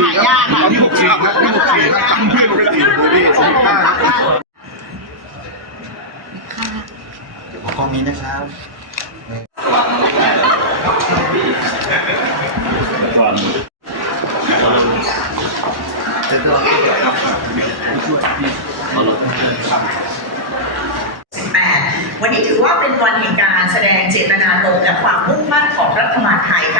สี่ครับนี่หกสี่ครับนี่หกสี่ครับจำเพื่อนหกสี่เลยพี่สองห้าครับขอกล้องนี้นะครับ18วันนี้ถือว่าเป็นวันแห่งการแสดงเจตนารมณ์และความมุ่งมั่นของรัฐบาลไทยค่ะ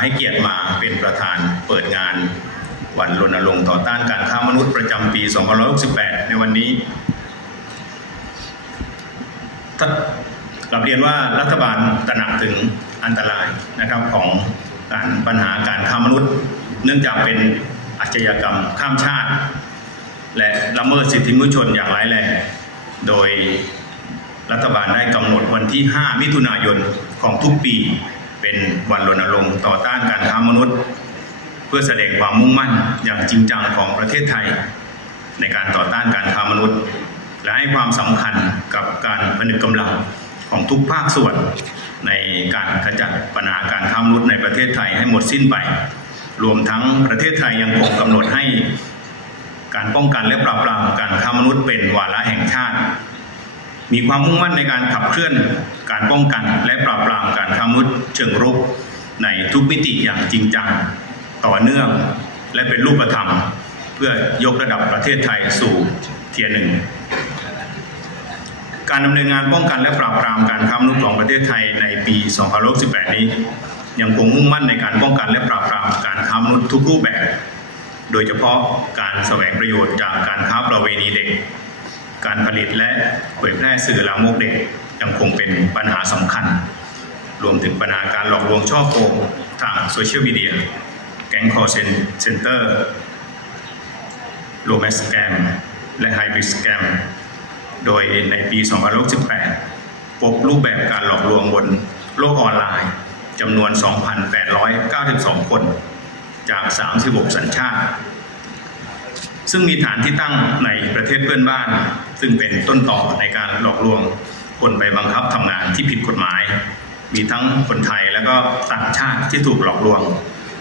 ให้เกียรติมาเป็นประธานเปิดงาน วันรณรงค์ต่อต้านการค้ามนุษย์ประจำปี 2568 ในวันนี้ถ้ากลับเรียนว่ารัฐบาลตระหนักถึงอันตรายนะครับของการปัญหาการค้ามนุษย์ เนื่องจากเป็นอาชญากรรมข้ามชาติ และละเมิดสิทธิมนุษยชนอย่างร้ายแรงโดยรัฐบาลได้กำหนดวันที่ 5 มิถุนายนของทุกปี เป็นวันรณรงค์ต่อต้านการค้ามนุษย์ เพื่อแสดงความมุ่งมั่นอย่างจริงจังของประเทศไทย ในการต่อต้านการค้ามนุษย์ และให้ความสำคัญกับการผนึกกำลังของทุกภาคส่วนในการขจัดปัญหาการค้ามนุษย์ในประเทศไทยให้หมดสิ้นไป รวมทั้งประเทศไทยยังคงกำหนดให้การป้องกันและปราบปรามการค้ามนุษย์เป็นวาระแห่งชาติ มีความมุ่งมั่นในการขับเคลื่อน การป้องกันและปราบปรามการค้ามนุษย์เชิงรุก ในทุกมิติอย่างจริงจังต่อเนื่อง และเป็นรูปธรรม เพื่อยกระดับประเทศไทยสู่เทียร์หนึ่งการดำเนินงานป้องกันและปราบปรามการค้ามนุษย์ของประเทศไทยในปี2568นี้ ยังคงมุ่งมั่นในการป้องกันและปราบปรามการค้ามนุษย์ทุกรูปแบบ โดยเฉพาะการแสวงประโยชน์จากการค้าประเวณีเด็ก การผลิตและเผยแพร่สื่อลามกเด็ก ยังคงเป็นปัญหาสำคัญ รวมถึงปัญหาการหลอกลวงช่อโกงทางโซเชียลมีเดีย แก๊งคอร์เซนเตอร์โรแมสแกมและไฮบริดสแกมโดยในปี2568พบรูปแบบการหลอกลวงบนโลกออนไลน์จำนวน 2,892 คน จาก 36 สัญชาติ ซึ่งมีฐานที่ตั้งในประเทศเพื่อนบ้าน ซึ่งเป็นต้นต่อในการหลอกลวง คนไปบังคับทำงานที่ผิดกฎหมาย มีทั้งคนไทยและก็ต่างชาติที่ถูกหลอกลวง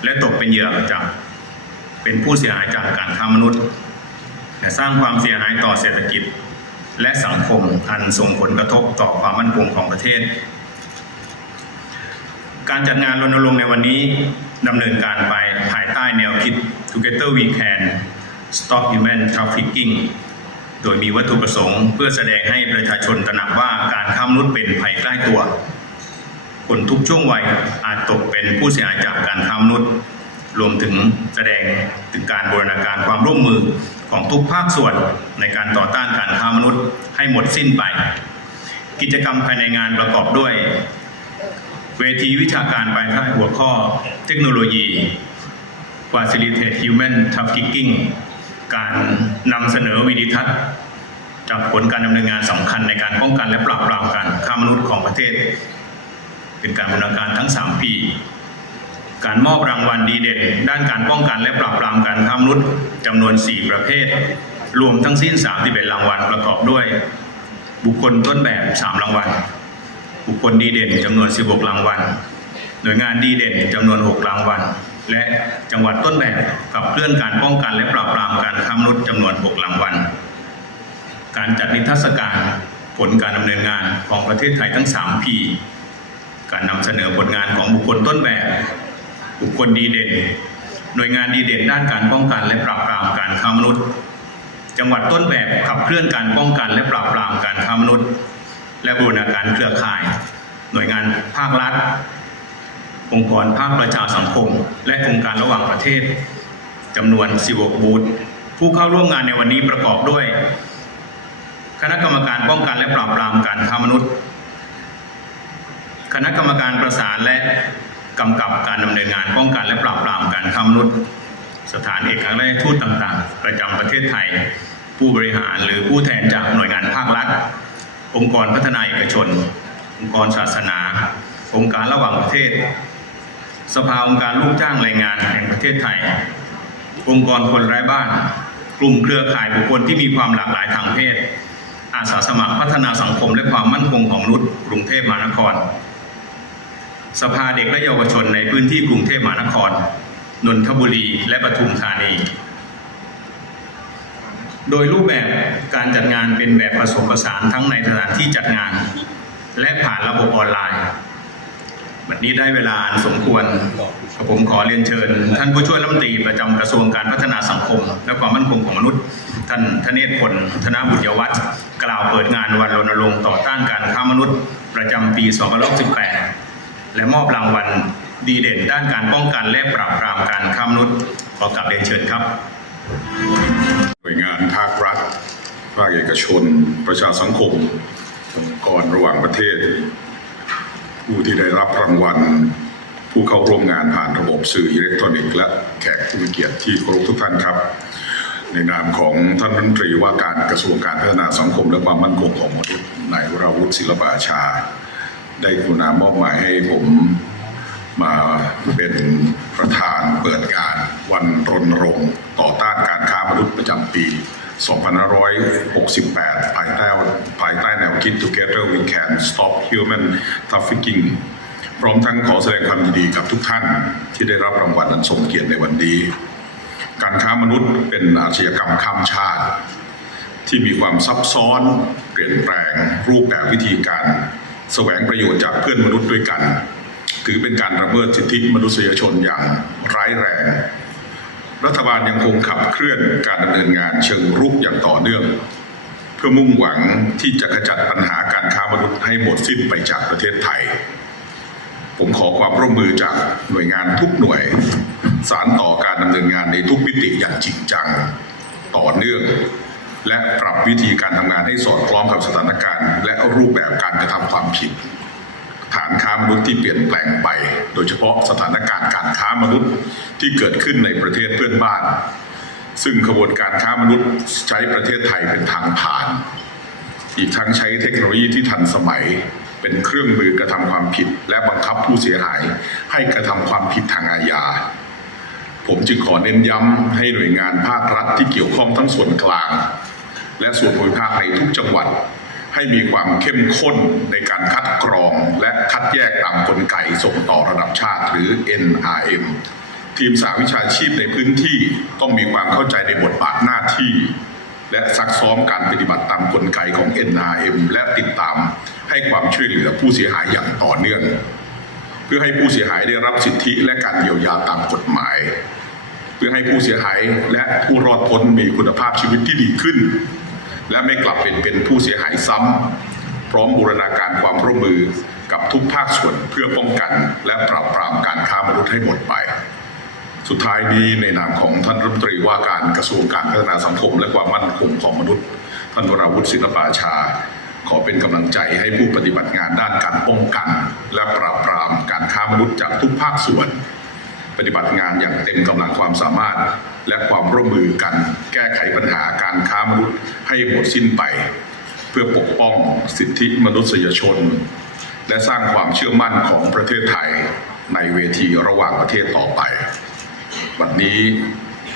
และตกเป็นเหยื่อจากเป็นผู้เสียหายจากการค้ามนุษย์และสร้างความเสียหายต่อเศรษฐกิจ และสังคมอันส่งผลกระทบต่อความมั่นคงของประเทศ การจัดงานรณรงค์ในวันนี้ดำเนินการไปภายใต้แนวคิด Together We Can Stop Human Trafficking โดยมีวัตถุประสงค์เพื่อแสดงให้ประชาชนตระหนักว่าการค้ามนุษย์เป็นภัยใกล้ตัว คนทุกช่วงวัยอาจตกเป็นผู้เสียหายจากการค้ามนุษย์รวมถึงแสดงถึงการบูรณาการความร่วมมือของทุกภาคส่วนในการต่อต้านการค้ามนุษย์ให้หมดสิ้นไป กิจกรรมภายในงานประกอบด้วย เวทีวิชาการภายใต้หัวข้อเทคโนโลยี Facilitate Human Trafficking การนำเสนอวิดีทัศน์จากผลการดำเนินงานสำคัญในการป้องกันและปราบปรามการค้ามนุษย์ของประเทศ เป็นการบูรณาการทั้ง 3 ปี การมอบรางวัลดีเด่น ด้านการป้องกันและปราบปรามการค้ามนุษย์จำนวน 4 ประเภท รวมทั้งสิ้น31รางวัลประกอบด้วย บุคคลต้นแบบ 3 รางวัล บุคคลดีเด่นจำนวน 16 รางวัล หน่วยงานดีเด่นจำนวน 6 รางวัล และจังหวัดต้นแบบกับเคลื่อนการป้องกันและปราบปรามการค้ามนุษย์จำนวน 6 รางวัล การจัดนิทรรศการผลการดำเนินงานของประเทศไทยทั้ง3ปีการนำเสนอผลงานของบุคคลต้นแบบ บุคคลดีเด่น หน่วยงานดีเด่นด้านการป้องกันและปราบปรามการค้ามนุษย์ จังหวัดต้นแบบขับเคลื่อนการป้องกันและปราบปรามการค้ามนุษย์ และบูรณาการเครือข่าย หน่วยงานภาครัฐ องค์กรภาคประชาสังคม และองค์การระหว่างประเทศจำนวน 16 บูธผู้เข้าร่วมงานในวันนี้ประกอบด้วย คณะกรรมการป้องกันและปราบปรามการค้ามนุษย์ คณะกรรมการประสานและกำกับการดำเนินงานป้องกันและปราบปรามการค้ามนุษย์ สถานเอกอัครราชทูตต่าง ๆ ประจำประเทศไทย ผู้บริหารหรือผู้แทนจากหน่วยงานภาครัฐ องค์กรพัฒนาเอกชน องค์กรศาสนา องค์การระหว่างประเทศ สภาองค์การลูกจ้างแรงงานแห่งประเทศไทย องค์กรคนไร้บ้าน กลุ่มเครือข่ายบุคคลที่มีความหลากหลายทางเพศ อาสาสมัครพัฒนาสังคมและความมั่นคงของมนุษย์กรุงเทพมหานคร สภาเด็กและเยาวชนในพื้นที่กรุงเทพมหานคร นนทบุรี และปทุมธานี โดยรูปแบบการจัดงานเป็นแบบผสมผสานทั้งในสถานที่จัดงาน และผ่านระบบออนไลน์ วันนี้ได้เวลาสมควรกับผมขอเรียนเชิญ ท่านผู้ช่วยรัฐมนตรีประจำกระทรวงการพัฒนาสังคม และความมั่นคงของมนุษย์ ท่านธเนศพลธนบุญยวัฒน์กล่าวเปิดงานวันรณรงค์ต่อต้านการค้ามนุษย์ ประจำปี 2518 และมอบรางวัลดีเด่นด้านการป้องกันและปราบปรามการค้ามนุษย์ขอกลับเรียนเชิญครับหน่วยงานภาครัฐภาคเอกชน ประชาสังคมองค์กรระหว่างประเทศ ผู้ที่ได้รับรางวัล ผู้เข้าร่วมงานผ่านระบบสื่ออิเล็กทรอนิกส์และแขกผู้มีเกียรติที่เคารพทุกท่านครับ ในนามของท่านรัฐมนตรีว่าการกระทรวงการพัฒนาสังคม และความมั่นคงของมนุษย์นายวราวุฒิศิลปาชา ได้กรุณามอบหมายให้ผมมาเป็นประธานเปิดงานวันรณรงค์ต่อต้านการค้ามนุษย์ประจำปี 2568 ภายใต้ภายใต้แนวคิด Together We Can Stop Human Trafficking พร้อมทั้งขอแสดงความยินดีกับทุกท่านที่ได้รับรางวัลอันทรงเกียรติในวันนี้ การค้ามนุษย์เป็นอาชญากรรมข้ามชาติ ที่มีความซับซ้อน เปลี่ยนแปลง รูปแบบวิธีการ แสวงประโยชน์จากเพื่อนมนุษย์ด้วยกัน ถือเป็นการระเมิดสิทธิมนุษยชนอย่างร้ายแรง รัฐบาลยังคงขับเคลื่อนการดำเนินงานเชิงรุกอย่างต่อเนื่อง เพื่อมุ่งหวังที่จะขจัดปัญหาการค้ามนุษย์ให้หมดสิ้นไปจากประเทศไทย ผมขอความร่วมมือจากหน่วยงานทุกหน่วย สารต่อการดำเนินงานในทุกมิติอย่างจริงจังต่อเนื่อง และปรับวิธีการทำงานให้สอดคล้องกับสถานการณ์ และรูปแบบการกระทำความผิด ฐานค้ามนุษย์ที่เปลี่ยนแปลงไป โดยเฉพาะสถานการณ์การค้ามนุษย์ที่เกิดขึ้นในประเทศเพื่อนบ้าน ซึ่งขบวนการค้ามนุษย์ใช้ประเทศไทยเป็นทางผ่าน อีกทั้งใช้เทคโนโลยีที่ทันสมัย เป็นเครื่องมือกระทำความผิด และบังคับผู้เสียหาย ให้กระทำความผิดทางอาญาผมจึงขอเน้นย้ำให้หน่วยงานภาครัฐที่เกี่ยวข้องทั้งส่วนกลาง และส่วนภูมิภาคในทุกจังหวัด ให้มีความเข้มข้นในการคัดกรองและคัดแยกตามกลไกส่งต่อระดับชาติหรือ NRM ทีมสาวิชาชีพในพื้นที่ต้องมีความเข้าใจในบทบาทหน้าที่ และซักซ้อมการปฏิบัติตามกลไกของ NRM และติดตามให้ความช่วยเหลือผู้เสียหายอย่างต่อเนื่อง เพื่อให้ผู้เสียหายได้รับสิทธิและการเยียวยาตามกฎหมาย เพื่อให้ผู้เสียหายและผู้รอดพ้นมีคุณภาพชีวิตที่ดีขึ้น และไม่กลับเป็นเป็นผู้เสียหายซ้ำ พร้อมบูรณาการความร่วมมือกับทุกภาคส่วนเพื่อป้องกัน และปราบปรามการค้ามนุษย์ให้หมดไป สุดท้ายนี้ในนามของท่านรัฐมนตรีว่าการกระทรวงการพัฒนาสังคม และความมั่นคงของมนุษย์ ท่านวราวุฒิศิลปาชา ขอเป็นกำลังใจให้ผู้ปฏิบัติงานด้านการป้องกัน และปราบปรามการค้ามนุษย์จากทุกภาคส่วน ปฏิบัติงานอย่างเต็มกำลังความสามารถ และความร่วมมือกัน แก้ไขปัญหาการค้ามนุษย์ให้หมดสิ้นไป เพื่อปกป้องสิทธิมนุษยชน และสร้างความเชื่อมั่นของประเทศไทยในเวทีระหว่างประเทศต่อไป วันนี้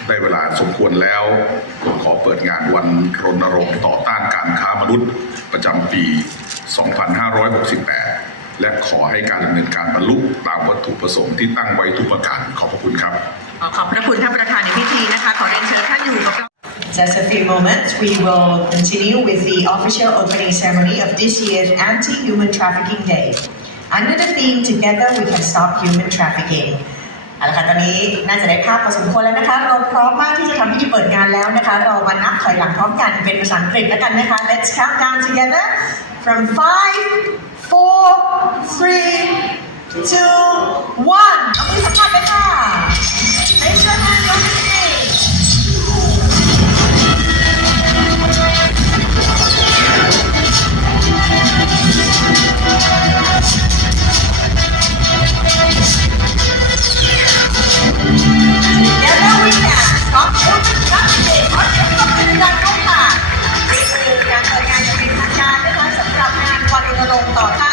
ได้เวลาสมควรแล้วผมขอเปิดงานวันรณรงค์ต่อต้านการค้ามนุษย์ประจำปี 2568 และขอให้การดำเนินการบรรลุตามวัตถุประสงค์ที่ตั้งไว้ทุกประการขอบพระคุณครับขอขอบพระคุณท่านประธานในพิธีนะคะ ขอเรียนเชิญท่านอยู่กับเรา Just a few moments, we will continue with the official opening ceremony of this year's Anti-Human Trafficking Day. Under the theme Together We Can Stop Human Trafficking, เอาละค่ะตอนนี้น่าจะได้ภาพพอสมควรแล้วนะคะ เราพร้อมมากที่จะทำพิธีเปิดงานแล้วนะคะ เรามานับถอยหลังพร้อมกันเป็นภาษาอังกฤษแล้วกันนะคะ Let's count down together from five four three two one เอามือสัมผัสเลยค่ะ Raise your hand on the stage เดี๋ยวเราวิ่งเนี่ยขอบคุณครับเด็กขอเสียงปรบมือดังๆด้วยค่ะนี่อการเปิดงานอย่างเป็นทางการนะคะสำหรับงานวันรณรงค์ต่อต้านการค้าม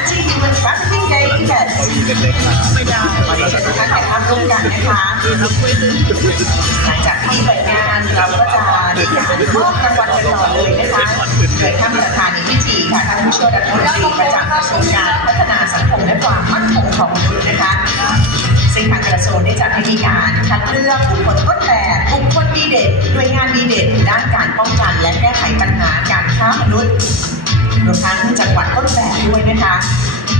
human Trafficking Day event. ขอเรียนเชิญทุกท่าร่วมกันนะคะหลังจากที่เปิดงานเราก็จะมีการมองวัลกันต่อเลยนะคะโดยท่านประธานในพิธีค่ะท่านผู้ช่วยรัฐมนตรีประจำกระทรวงการพัฒนาสังคมและความมั่นคงของมนุษย์นะคะซึ่งทางกระทรวงได้จัดให้มีการคัดเลือกบุคคลต้นแบบบุคคลดีเด่นหน่วยงานดีเด่นด้านการป้องกันและแก้ไขปัญหาการค้ามนุษย์รวมทั้งจังหวัดต้นแบบด้วยนะคะ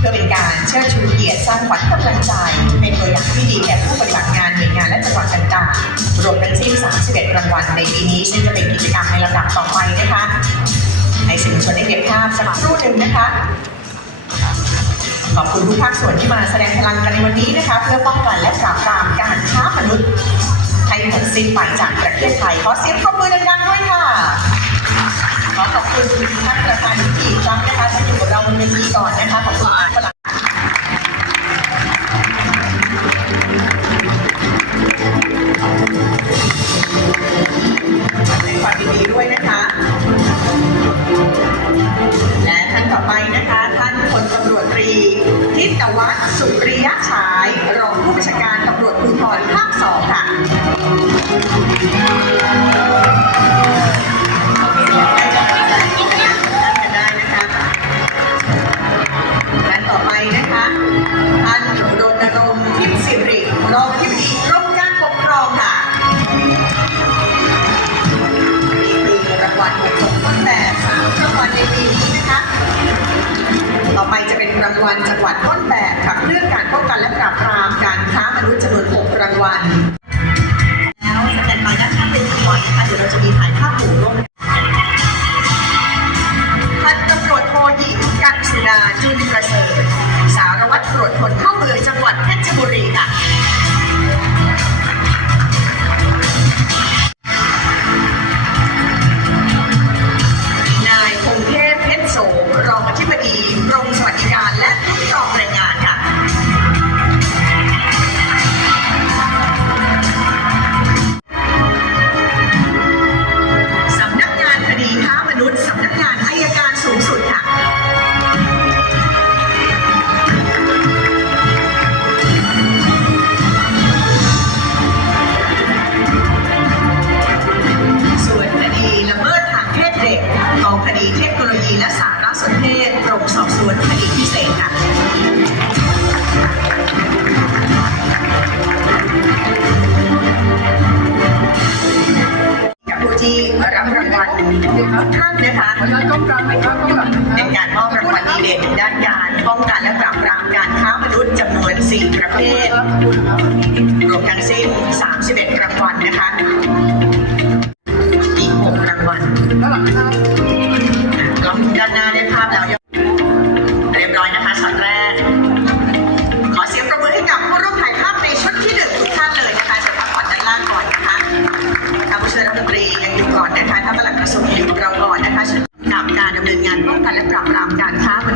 เพื่อเป็นการเชิดชูเกียรติสร้างขวัญกำลังใจ เป็นตัวอย่างที่ดีแก่ผู้ปฏิบัติงานหน่วยงานและจังหวัดต่างๆรวมทั้งสิ้น31รางวัลในปีนี้ ซึ่งจะเป็นกิจกรรมในลำดับต่อไปนะคะให้สื่อมวลชนได้เก็บภาพสักครู่หนึ่งนะคะขอบคุณทุกภาคส่วนที่มาแสดงพลังกันในวันนี้นะคะ เพื่อป้องกันและปราบปรามการค้ามนุษย์ให้หมดสิ้นไปจากประเทศไทยขอเสียงปรบมือดังๆด้วยค่ะ ขอขอบคุณท่านประธานพิธีอีกครั้งนะคะท่านอยู่กับเราบนวทีก่อนนะคะขอบ ทุกท่านนะคะเป็นการมอบรางวัลดีเด่นด้านการป้องกันและปราบปรามการค้ามนุษย์จำนวน 4 ประเภทรวมทั้งสิ้น 31 รางวัลนะคะ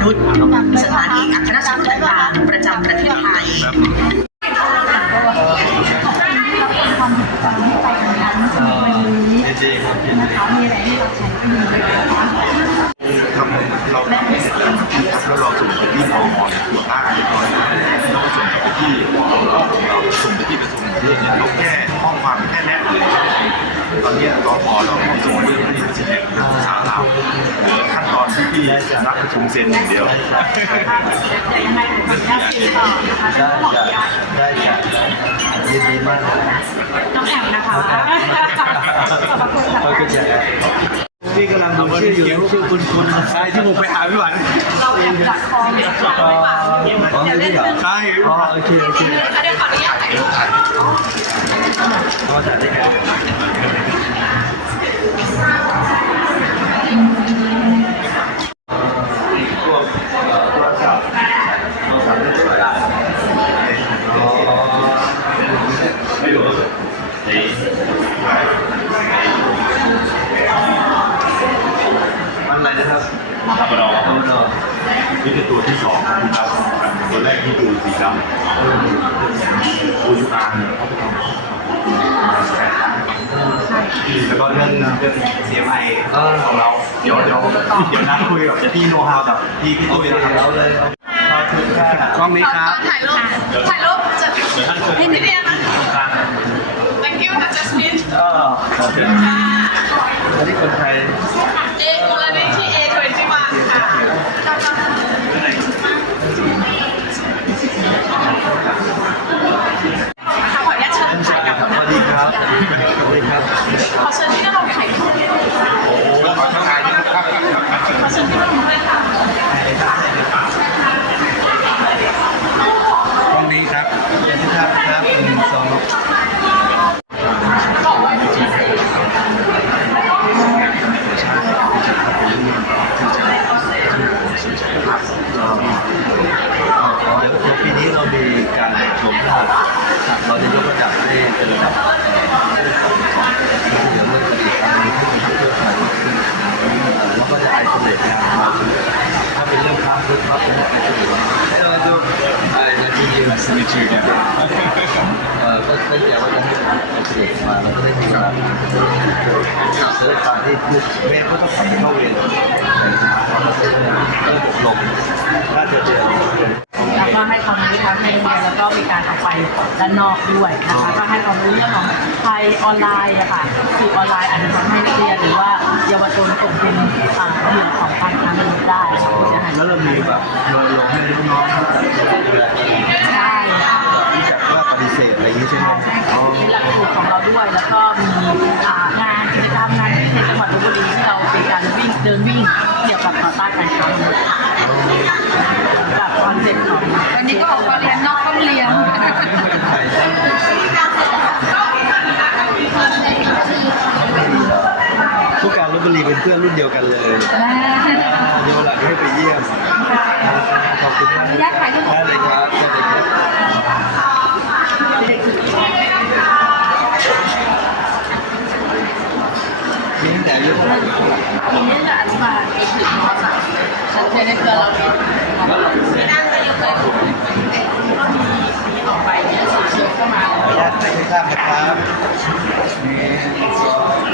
ก นักประชุมเซ็นอย่างเดียวเดี๋ยวยังไงผมขออนุญาตติดต่อนะคะได้ขออจ้ะนุญาตได้จ้ะยินดีมากนะน้องแอมนะคะขอบคุณค่ะขอบคุณจ้ะพี่กำลังดูชื่ออยู่ชื่อคุณคุณใช่ที่ผมไปหาพี่หวันเราแอมจากคอมเดี๋ยวฝากไว้ฝากเดี๋ยวอ๋อเดี๋ยวไม่เล่นใช่เหรอเรื่องใช่อ๋อโอเคโอเคเดี๋ยวขออนุญาตถ่ายรูปพอจัดได้ไง นี่คือตัวที่สองนะครับตัวแรกที่ดูสีดำตัวยูอาร์เนี่ยเขาจะทำแล้วก็เรื่องเรื่อง CMI ของเรา เดี๋ยวเดี๋ยวเดี๋ยวนัดคุยกับพี่โนฮาวกับพี่พี่ตุ้ยนะครับเราเลยขอบคุณค่ะกล้องนี้ครับถ่ายรูปถ่ายรูปจะให้นิดเดียวนะ thank you นะ Jasmine อ๋อขอบคุณอันนี้คนไทย ด้านนอกด้วยนะคะก็ให้ความรู้เรื่องของภัยออนไลน์อะค่ะสื่อออนไลน์อาจจะทำให้นักเรียนหรือว่าเยาวชนตกเป็นอ่าเหยื่อของการค้ามนุษย์ได้นะคะแล้วเรามีแบบเราลงให้น้อง พื่อนรุ่นเดียวกันเลยเดี๋ยวหลังให้ไปเยี่ยมขอบคุณมากอนุญาตถ่ายรูปได้เลยครับได้เลยครับมีตั้งแต่อายุเท่าไหร่ทีนี้จะอธิบายอีกถึงมสามฉันเคยได้เกินเราเอไม่น่าจะยังเคยถูกก็มีมีออกไปเนี่ยสีเขียวก็มาขออนุญาตถ่ายให้ทราบนะครับหนึ่งสอง